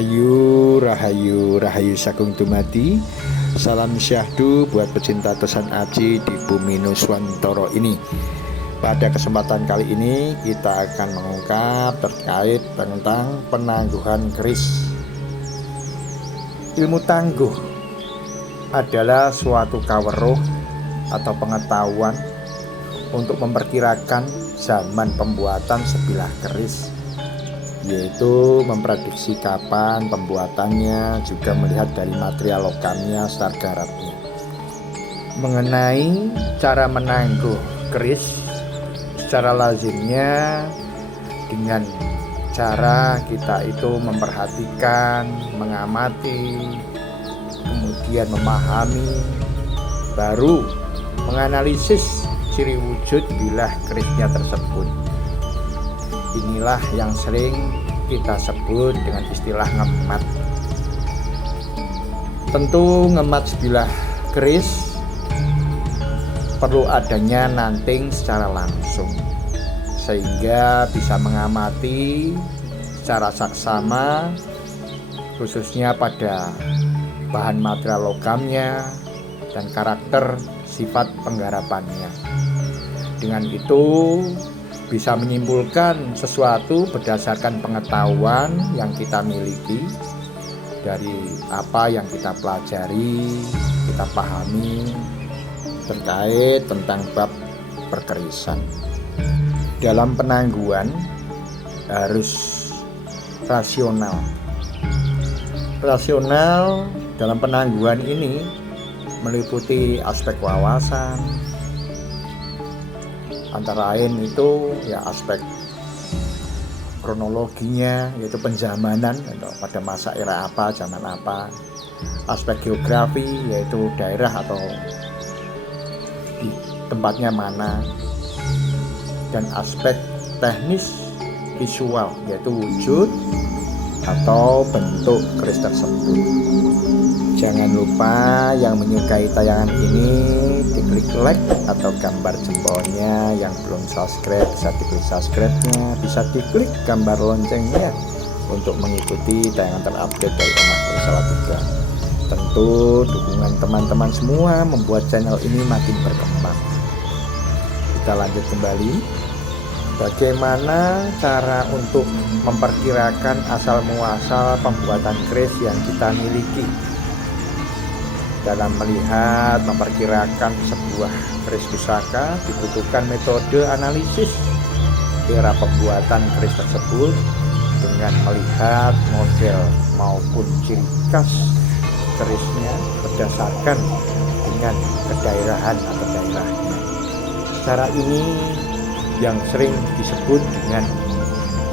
Rahayu, rahayu, rahayu sagung dumadi. Salam syahdu buat pecinta Tosan Aji di bumi Nuswantara ini. Pada kesempatan kali ini kita akan mengungkap terkait tentang penangguhan keris. Ilmu tangguh adalah suatu kaweruh atau pengetahuan untuk memperkirakan zaman pembuatan sebilah keris, yaitu memprediksi kapan pembuatannya, juga melihat dari material lokamnya serta garamnya. Mengenai cara menangguh keris, secara lazimnya dengan cara kita itu memperhatikan, mengamati, kemudian memahami, baru menganalisis ciri wujud bilah kerisnya tersebut. Inilah yang sering kita sebut dengan istilah ngemat. Tentu ngemat sebilah keris perlu adanya nanting secara langsung, sehingga bisa mengamati secara saksama, khususnya pada bahan material lokamnya dan karakter sifat penggarapannya. Dengan itu bisa menyimpulkan sesuatu berdasarkan pengetahuan yang kita miliki dari apa yang kita pelajari, kita pahami terkait tentang bab perkerisan. Dalam penangguhan harus rasional. Rasional dalam penangguhan ini meliputi aspek wawasan, antara lain itu ya aspek kronologinya, yaitu penjamanan pada masa era apa, zaman apa, aspek geografi, yaitu daerah atau di tempatnya mana, dan aspek teknis visual, yaitu wujud atau bentuk keris tersebut. Jangan lupa yang menyukai tayangan ini diklik like atau gambar jempolnya. Yang belum subscribe bisa diklik subscribe-nya, bisa diklik gambar loncengnya untuk mengikuti tayangan terupdate dari Mas Salatiga. Tentu dukungan teman-teman semua membuat channel ini makin berkembang. Kita lanjut kembali. Bagaimana cara untuk memperkirakan asal muasal pembuatan keris yang kita miliki? Dalam melihat, memperkirakan sebuah keris pusaka dibutuhkan metode analisis era pembuatan keris tersebut dengan melihat model maupun ciri khas kerisnya berdasarkan dengan kedaerahan atau daerahnya. Cara ini yang sering disebut dengan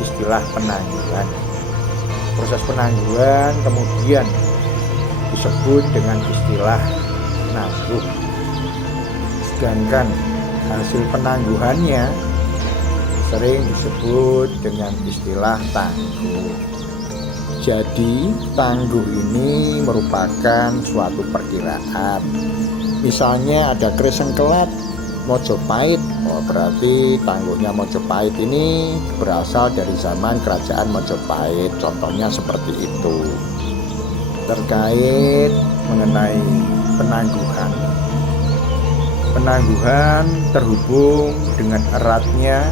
istilah penangguhan. Proses penangguhan kemudian disebut dengan istilah nangguh, sedangkan hasil penangguhannya sering disebut dengan istilah tangguh. Jadi tangguh ini merupakan suatu perkiraan. Misalnya ada keris sengkelat Mojopahit, berarti tangguhnya Mojopahit ini berasal dari zaman kerajaan Mojopahit, contohnya seperti itu. Terkait mengenai penangguhan, penangguhan terhubung dengan eratnya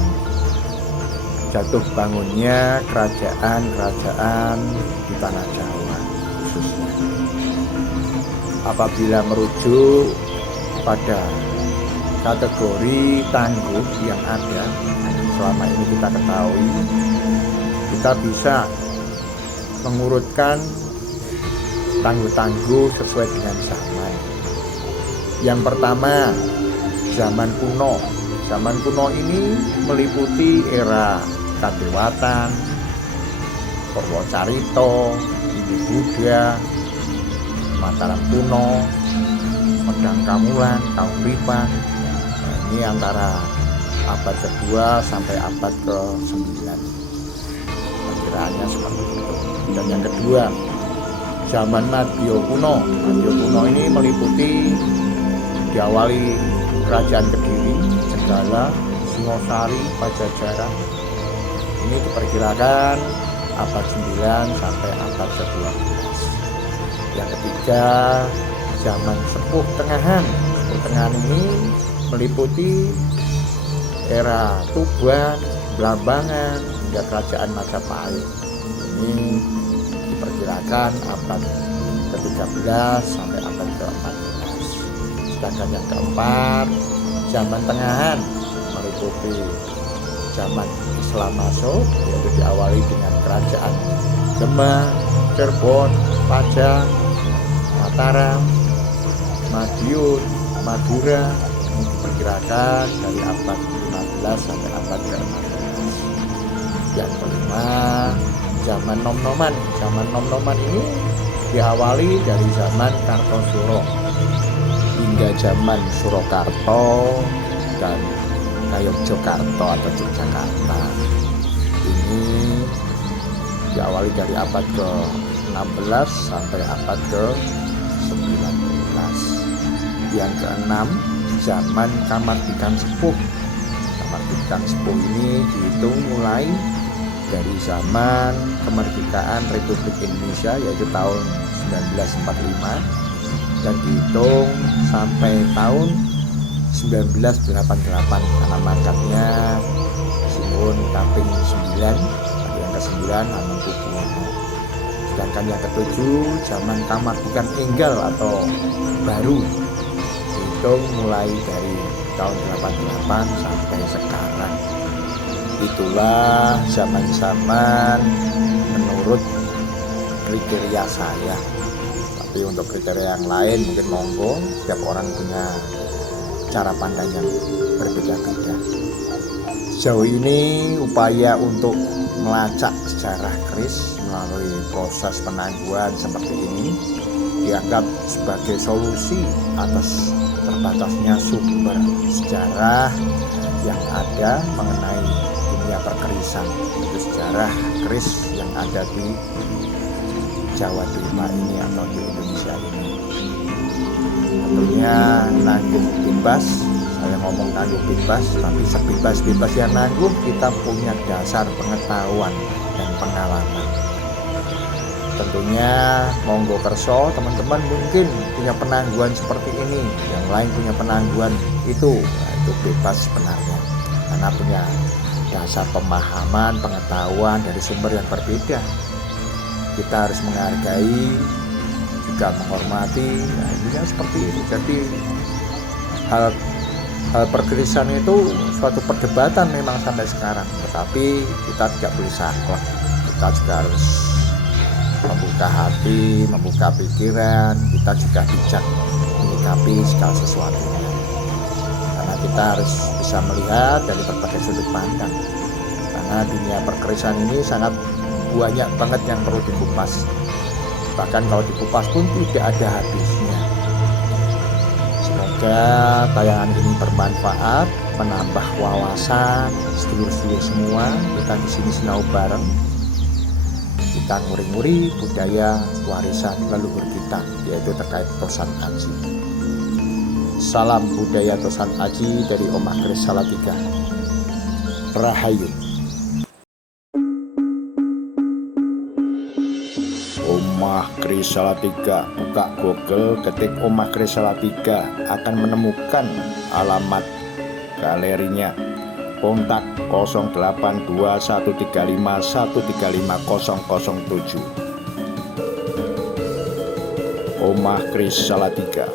jatuh bangunnya kerajaan-kerajaan di tanah Jawa khususnya. Apabila merujuk pada kategori tangguh yang ada selama ini kita ketahui, kita bisa mengurutkan tangguh-tangguh sesuai dengan zaman. Yang pertama, zaman kuno. Zaman kuno ini meliputi era Kadewatan, Purwocarito, Hindu Buddha, Mataram kuno, Medang Kamulan, Kauripan. Ini antara abad kedua sampai abad ke-9. Perkiraannya seperti itu. Dan yang kedua, zaman Madya kuno. Madya kuno ini meliputi diawali Kerajaan Kediri, Jenggala, Singosari, Pajajaran. Ini diperkirakan abad 9 sampai abad abad ke-12. Yang ketiga, zaman Sepuh Tengahan. Sepuh Tengahan ini meliputi era Tuban, Blambangan, hingga kerajaan Majapahit. Ini diperkirakan abad ke-13 sampai abad ke-14. Sedangkan yang keempat, zaman Tengahan meliputi zaman Islam masuk, yaitu diawali dengan kerajaan Demak, Cirebon, Pajang, Mataram, Madiun, Madura. Ini diperkirakan dari abad 15 sampai abad ke-16. Yang kelima, zaman Nom-Noman. Zaman Nom-Noman ini diawali dari zaman Kartosuro hingga zaman Surakarta dan Ngayogyakarta atau Yogyakarta. Ini diawali dari abad ke-16 sampai abad ke-19. Yang keenam, zaman Kamardikan Sepuh. Kamardikan Sepuh ini dihitung mulai dari zaman kemerdekaan Republik Indonesia, yaitu tahun 1945, dan dihitung sampai tahun 1988 karena mangkatnya Sinuhun Kaping 9, yang ke-9 Hamengkubuwono. Sedangkan yang ketujuh, zaman Kamardikan Enggal atau baru, dihitung mulai dari tahun 88 sampai sekarang. Itulah zaman-zaman menurut kriteria saya. Tapi untuk kriteria yang lain mungkin monggo, setiap orang punya cara pandang yang berbeda-beda. Sejauh ini upaya untuk melacak sejarah keris melalui proses penangguhan seperti ini dianggap sebagai solusi atas terbatasnya sumber sejarah yang ada mengenai dunia perkerisan, itu sejarah keris yang ada di Jawa Timur ini atau di Indonesia ini. Tentunya nanggung bebas, saya ngomong nanggung bebas, tapi sebebas-bebasnya nanggung kita punya dasar pengetahuan dan pengalaman. Tentunya monggo kerso, teman-teman mungkin punya penangguhan seperti ini, yang lain punya penangguhan itu, nah itu bebas sebenarnya, karena punya dasar pemahaman, pengetahuan dari sumber yang berbeda. Kita harus menghargai, juga menghormati, nah intinya seperti itu. Jadi hal perkerisan itu suatu perdebatan memang sampai sekarang, tetapi kita tidak boleh saklek. Kita juga harus membuka hati, membuka pikiran, kita juga bijak menyikapi segala sesuatunya. Karena kita harus bisa melihat dari berbagai sudut pandang. Karena dunia perkerisan ini sangat banyak banget yang perlu dikupas. Bahkan kalau dikupas pun tidak ada habisnya. Semoga tayangan ini bermanfaat, menambah wawasan sedulur-sedulur semua. Kita di sini sinau bareng. Kita nguri-nguri budaya warisan leluhur kita, yaitu terkait Tosan Aji. Salam budaya Tosan Aji dari Omah Keris Salatiga. Rahayu. Omah Keris Salatiga, buka Google, ketik Omah Keris Salatiga, akan menemukan alamat galerinya. Kontak 082135135007. Omah Keris Salatiga.